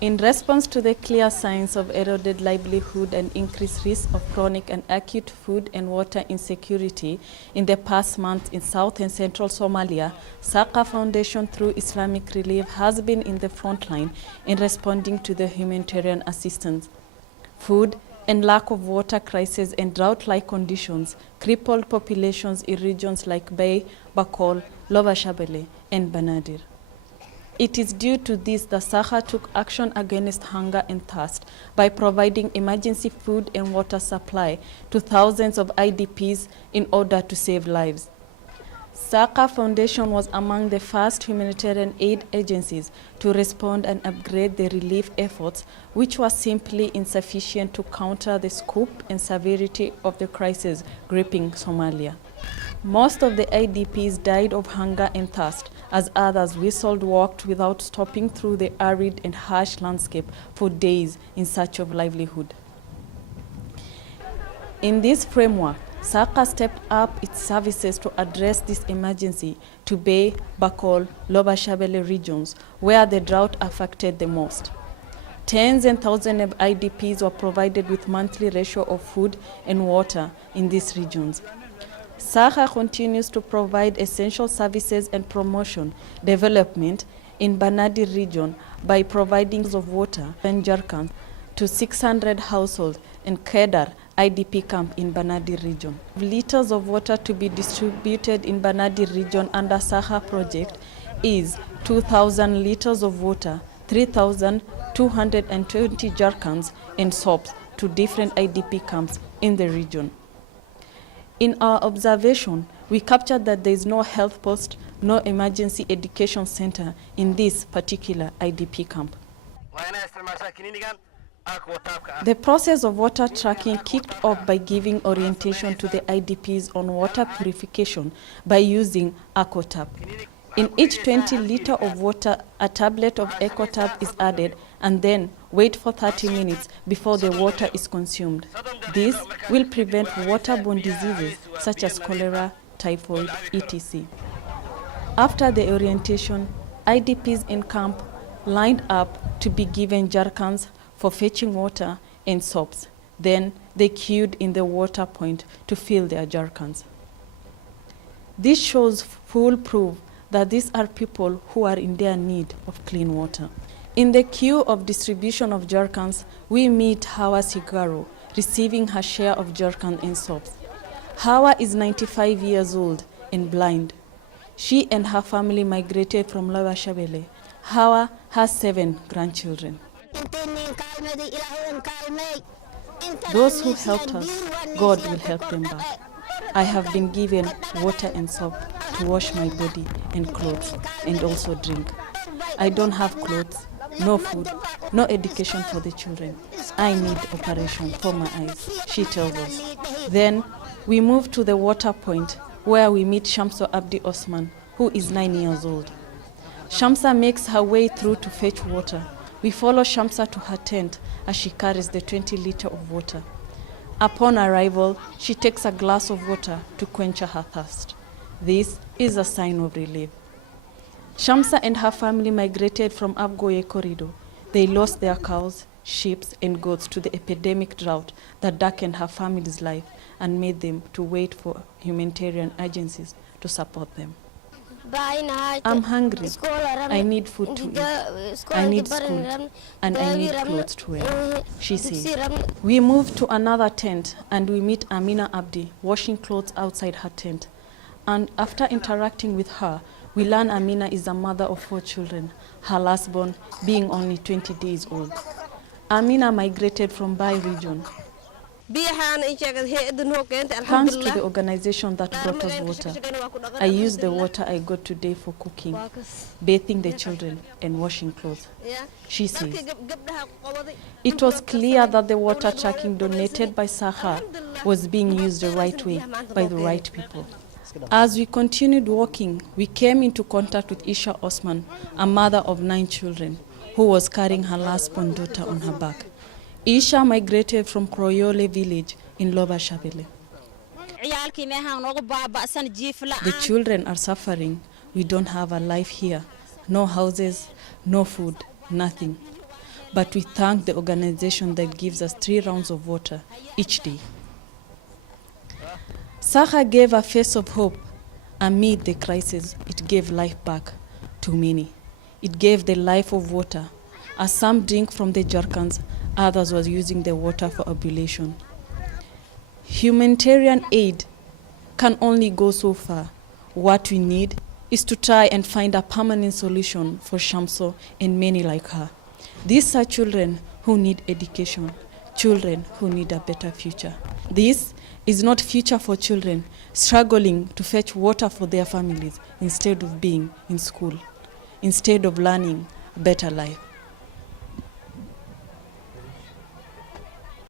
In response to the clear signs of eroded livelihood and increased risk of chronic and acute food and water insecurity in the past month in South and Central Somalia, Alsakha Foundation through Islamic Relief has been in the front line in responding to the humanitarian assistance. Food and lack of water crisis and drought-like conditions crippled populations in regions like Bay, Bakol, Lower Shabelle, and Banadir. It is due to this that Alsakha took action against hunger and thirst by providing emergency food and water supply to thousands of IDPs in order to save lives. Alsakha Foundation was among the first humanitarian aid agencies to respond and upgrade the relief efforts, which was simply insufficient to counter the scope and severity of the crisis gripping Somalia. Most of the IDPs died of hunger and thirst, as others walked without stopping through the arid and harsh landscape for days in search of livelihood. In this framework, Alsakha stepped up its services to address this emergency to Bay, Bakol, Lower Shabelle regions, where the drought affected the most. Tens and thousands of IDPs were provided with monthly ration of food and water in these regions. Alsakha continues to provide essential services and promotion development in Banadir region by providing of water and jerrycans to 600 households in Kedar IDP camp in Banadir region. Liters of water to be distributed in Banadir region under Alsakha project is 2,000 liters of water, 3,220 jerrycans and soaps to different IDP camps in the region. In our observation, we captured that there is no health post, no emergency education center in this particular IDP camp. The process of water tracking kicked off by giving orientation to the IDPs on water purification by using EcoTap. In each 20 liters of water, a tablet of EcoTap is added and then wait for 30 minutes before the water is consumed. This will prevent waterborne diseases such as cholera, typhoid, etc. After the orientation, IDPs in camp lined up to be given jerrycans for fetching water and soaps. Then they queued in the water point to fill their jerrycans. This shows full proof that these are people who are in their need of clean water. In the queue of distribution of jerrycans, we meet Hawa Sigaro, receiving her share of jerrycan and soaps. Hawa is 95 years old and blind. She and her family migrated from Lower Shabelle. Hawa has 7 grandchildren. Those who helped us, God will help them back. I have been given water and soap to wash my body and clothes and also drink. I don't have clothes, no food, no education for the children. I need operation for my eyes, she tells us. Then we move to the water point where we meet Shamso Abdi Osman, who is 9 years old. Shamsa makes her way through to fetch water. We follow Shamsa to her tent as she carries the 20 liters of water. Upon arrival, she takes a glass of water to quench her thirst. This is a sign of relief. Shamsa and her family migrated from Abgoye corridor. They lost their cows, sheep, and goats to the epidemic drought that darkened her family's life and made them to wait for humanitarian agencies to support them. I'm hungry. I need food to eat. I need school. And I need clothes to wear, she says. We move to another tent and we meet Amina Abdi washing clothes outside her tent. And after interacting with her, we learn Amina is a mother of 4 children, her last born being only 20 days old. Amina migrated from Bai region. Thanks to the organization that brought us water. I used the water I got today for cooking, bathing the children, and washing clothes, she says. It was clear that the water tracking donated by Alsakha was being used the right way by the right people. As we continued walking, we came into contact with Isha Osman, a mother of 9 children, who was carrying her last-born daughter on her back. Isha migrated from Kroyole village in Lower Shabelle. The children are suffering. We don't have a life here. No houses, no food, nothing. but we thank the organization that gives us 3 rounds of water each day. Alsakha gave a face of hope amid the crisis. It gave life back to many. It gave the life of water. As some drink from the jerrycans, others was using the water for ablution. Humanitarian aid can only go so far. What we need is to try and find a permanent solution for Shamso and many like her. These are children who need education, children who need a better future. This is not future for children struggling to fetch water for their families instead of being in school, instead of learning a better life.